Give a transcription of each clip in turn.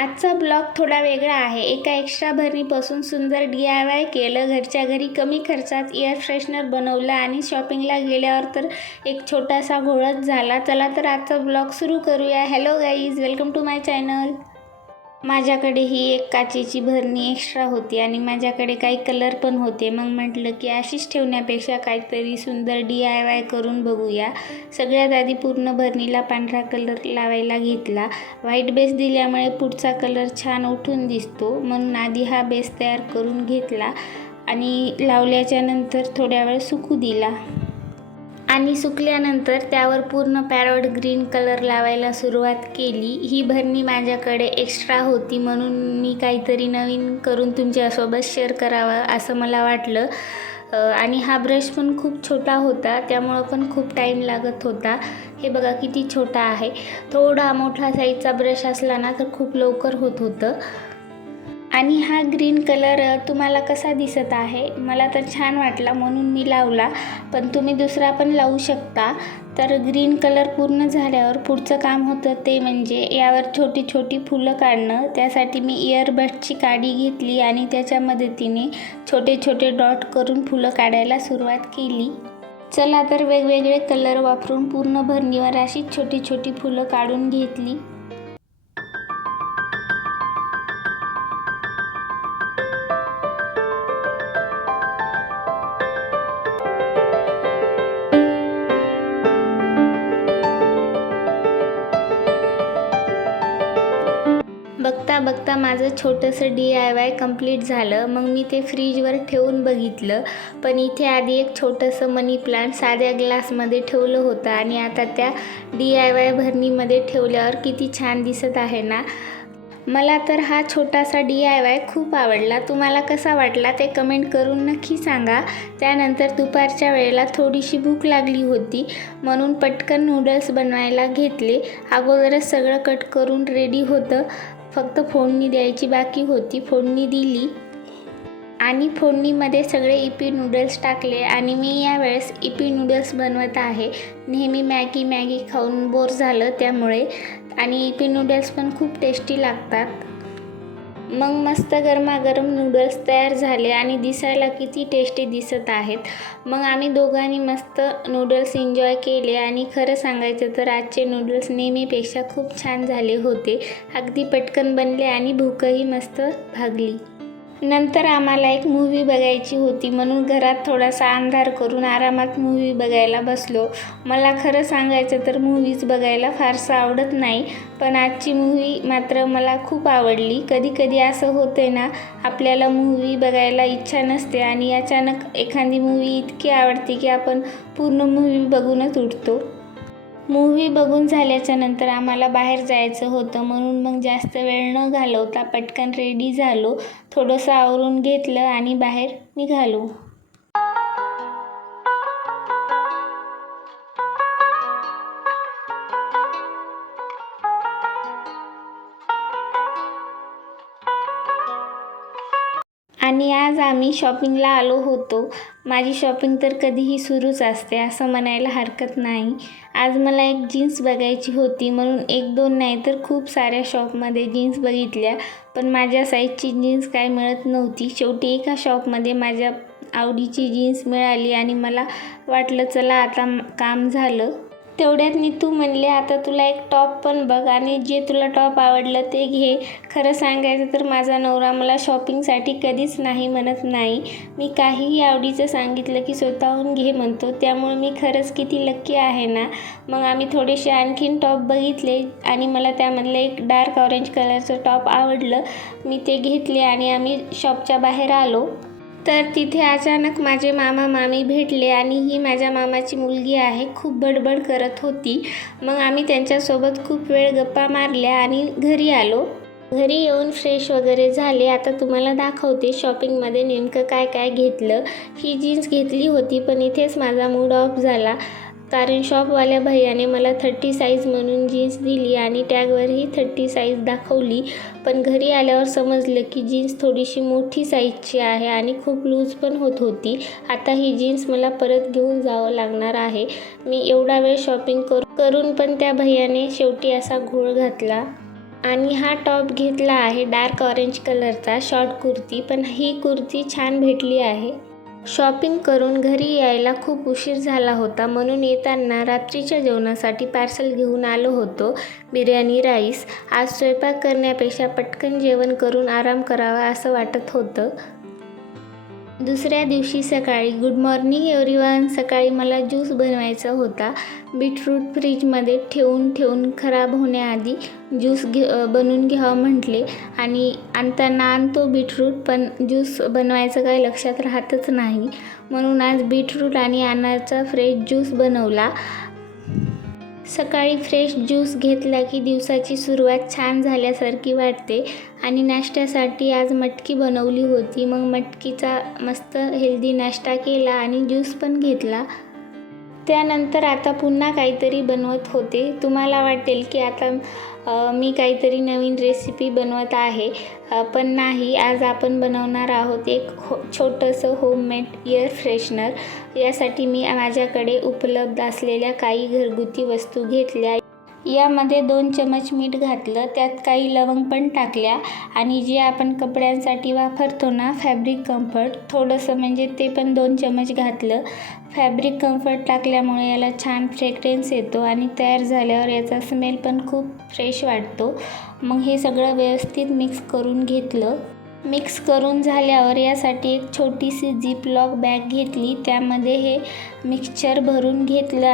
आजचा ब्लॉग थोडा वेगळा आहे. एका एक्स्ट्रा भरणीपासून सुंदर DIY केलं. घरच्या घरी कमी खर्चात एअर फ्रेशनर बनवलं आणि शॉपिंगला गेल्यावर तर एक छोटासा घोळच झाला. चला तर आजचा ब्लॉग सुरू करूया. Hello guys, welcome to my channel. माझ्याकडे ही एक काचेची भरणी एक्स्ट्रा होती आणि माझ्याकडे काही कलर पण होते. मग म्हटलं की अशीच ठेवण्यापेक्षा काहीतरी सुंदर DIY करून बघूया. सगळ्यात आधी पूर्ण भरणीला पांढरा कलर लावायला घेतला. व्हाईट बेस दिल्यामुळे पुढचा कलर छान उठून दिसतो, म्हणून आधी हा बेस तयार करून घेतला आणि लावल्याच्या नंतर थोड्या वेळ सुकू दिला आणि सुकल्यानंतर त्यावर पूर्ण पॅरोट ग्रीन कलर लावायला सुरुवात केली. ही भरणी माझ्याकडे एक्स्ट्रा होती, म्हणून मी काहीतरी नवीन करून तुमच्यासोबत शेअर करावं असं मला वाटलं. आणि हा ब्रश पण खूप छोटा होता, त्यामुळं पण खूप टाईम लागत होता. हे बघा किती छोटा आहे. थोडा मोठा साईजचा ब्रश असला ना तर खूप लवकर होत होतं. आणि हा ग्रीन कलर तुम्हाला कसा दिसत आहे? मला तर छान वाटला म्हणून मी लावला, पण तुम्ही दुसरा पण लावू शकता. तर ग्रीन कलर पूर्ण झाल्यावर पुढचं काम होतं ते म्हणजे यावर छोटी छोटी फुलं काढणं. त्यासाठी मी इयरबड्सची काडी घेतली आणि त्याच्या मदतीने छोटे छोटे डॉट करून फुलं काढायला सुरुवात केली. चला तर वेगवेगळे कलर वापरून पूर्ण भरणीवर अशी छोटी छोटी फुलं काढून घेतली. बघता बघता माझं छोटंसं DIY कंप्लीट झालं. मग मी ते फ्रीजवर ठेवून बघितलं, पण इथे आधी एक छोटंसं मनी प्लांट साध्या ग्लासमध्ये ठेवलं होतं आणि आता त्या DIY भरणीमध्ये ठेवल्यावर किती छान दिसत आहे ना. मला तर हा छोटासा DIY खूप आवडला. तुम्हाला कसा वाटला ते कमेंट करून नक्की सांगा. त्यानंतर दुपारच्या वेळेला थोडीशी भूक लागली होती, म्हणून पटकन नूडल्स बनवायला घेतले. अगोदरच सगळं कट करून रेडी होतं, फक्त फोडणी द्यायची बाकी होती. फोडणी दिली आणि फोडणीमध्ये सगळे इपी नूडल्स टाकले आणि मी यावेळेस इपी नूडल्स बनवत आहे. नेहमी मॅगी खाऊन बोर झालं त्यामुळे. आणि इपी नूडल्स पण खूप टेस्टी लागतात. मग मस्त गरमागरम नूडल्स तयार झाले आणि दिसायला किती टेस्टी दिसत आहेत. मग आम्ही दोघांनी मस्त नूडल्स एन्जॉय केले आणि खरं सांगायचं तर आजचे नूडल्स नेहमीपेक्षा खूप छान झाले होते. अगदी पटकन बनले आणि भूकही मस्त भागली. नंतर आम्हाला एक मूव्ही बघायची होती, म्हणून घरात थोडासा अंधार करून आरामात मूव्ही बघायला बसलो. मला खरं सांगायचं तर मूव्हीज बघायला फारसं आवडत नाही, पण आजची मूव्ही मात्र मला खूप आवडली. कधी कधी असं होते ना, आपल्याला मूव्ही बघायला इच्छा नसते आणि अचानक एखादी मूव्ही इतकी आवडते की आपण पूर्ण मूव्ही बघूनच उठतो. मूव्ही बघून झाल्याच्या नंतर आम्हाला बाहेर जायचं होतं, म्हणून मग जास्त वेळ न घालवता पटकन रेडी झालो. थोडंसं आवरून घेतलं आणि बाहेर निघालो. आणि आज आम्ही शॉपिंगला आलो होतो. माझी शॉपिंग तर कधीही सुरूच असते असं म्हणायला हरकत नाही. आज मला एक जीन्स बघायची होती, म्हणून एक दोन नाही तर खूप साऱ्या शॉपमध्ये जीन्स बघितल्या, पण माझ्या साईजची जीन्स काय मिळत नव्हती. शेवटी एका शॉपमध्ये माझ्या आवडीची जीन्स मिळाली आणि मला वाटलं चला आता काम झालं. तेवढ्यात नीतू म्हणले आता तुला एक टॉप पण बघ आणि जे तुला टॉप आवडलं ते घे. खरं सांगायचं तर माझा नवरा मला शॉपिंगसाठी कधीच नाही म्हणत नाही. मी काहीही आवडीचं सांगितलं की स्वतःहून घे म्हणतो, त्यामुळे मी खरंच किती लक्की आहे ना. मग आम्ही थोडेसे आणखीन टॉप बघितले आणि मला त्यामधलं एक डार्क ऑरेंज कलरचं टॉप आवडलं. मी ते घेतले आणि आम्ही शॉपच्या बाहेर आलो. तर तिथे अचानक माझे मामा मामी भेटले आणि ही माझ्या मामाची मुलगी आहे, खूप बडबड करत होती. मग आम्ही त्यांच्यासोबत खूप वेळ गप्पा मारल्या आणि घरी आलो. घरी येऊन फ्रेश वगैरे झाले. आता तुम्हाला दाखवते शॉपिंगमध्ये नेमकं काय काय घेतलं. ही जीन्स घेतली होती, पण इथेच माझा मूड ऑफ झाला, कारण शॉपवाल्या भैयाने मला 30 साईज म्हणून जीन्स दिली आणि टॅगवरही 30 साईज दाखवली. पण घरी आल्यावर समजलं की जीन्स थोडीशी मोठी साईजची आहे आणि खूप लूज पण होत होती. आता ही जीन्स मला परत घेऊन जावं लागणार आहे. मी एवढा वेळ शॉपिंग करून पण त्या भैयाने शेवटी असा घोळ घातला. आणि हा टॉप घेतला आहे डार्क ऑरेंज कलरचा शॉर्ट कुर्ती, पण ही कुर्ती छान भेटली आहे. शॉपिंग करून घरी यायला खूप उशीर झाला होता, म्हणून येताना रात्रीच्या जेवणासाठी पार्सल घेऊन आलो होतो. बिर्याणी राईस. आज स्वयंपाक करण्यापेक्षा पटकन जेवण करून आराम करावा असं वाटत होतं. दुसऱ्या दिवशी सकाळी गुड मॉर्निंग एव्हरीवन. सकाळी मला ज्यूस बनवायचा होता. बीटरूट फ्रीजमध्ये ठेवून खराब होण्याआधी ज्यूस बनवून घ्यावं म्हटले आणि आणताना आणतो बीटरूट, पण ज्यूस बनवायचं काही लक्षात राहतच नाही, म्हणून आज बीटरूट आणि अनारचा फ्रेश ज्यूस बनवला. सकाळी फ्रेश ज्यूस घेतला की दिवसाची सुरुवात छान झाल्यासारखी वाटते. आणि नाश्त्यासाठी आज मटकी बनवली होती, मग मटकीचा मस्त हेल्दी नाश्ता केला आणि ज्यूस पण घेतला. त्यानंतर आता पुन्हा काहीतरी बनवत होते. तुम्हाला वाटेल की आता मी काहीतरी नवीन रेसिपी बनवत आहे, पण नाही. आज आपण बनवणार आहोत एक छोटंसं होममेड एअर फ्रेशनर. यासाठी मी माझ्याकडे उपलब्ध असलेल्या काही घरगुती वस्तू घेतल्या. यामध्ये 2 चमच मीठ घातलं, त्यात काही लवंग पण टाकल्या आणि जे आपण कपड्यांसाठी वापरतो ना फॅब्रिक कम्फर्ट, थोडंसं म्हणजे ते पण 2 चमच घातलं. फॅब्रिक कम्फर्ट टाकल्यामुळे याला छान फ्रेग्रन्स येतो आणि तयार झाल्यावर याचा स्मेल पण खूप फ्रेश वाटतो. मग हे सगळं व्यवस्थित मिक्स करून घेतलं. मिक्स करून झाल्यावर यासाठी एक छोटीशी झिपलॉक बॅग घेतली, त्यामध्ये हे मिक्सचर भरून घेतलं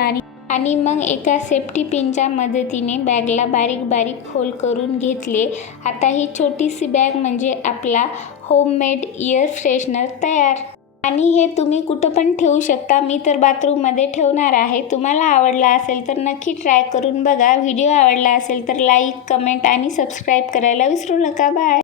आणि मग एका सेफ्टी पिनच्या मदतीने बॅगला बारीक बारीक होल करून घेतले. आता ही छोटीशी बॅग म्हणजे आपला होममेड एअर फ्रेशनर तयार. आणि हे तुम्ही कुठं पण ठेवू शकता. मी तर बाथरूममध्ये ठेवणार आहे. तुम्हाला आवडला असेल तर नक्की ट्राय करून बघा. व्हिडिओ आवडला असेल तर लाईक, कमेंट आणि सबस्क्राईब करायला विसरू नका. बाय.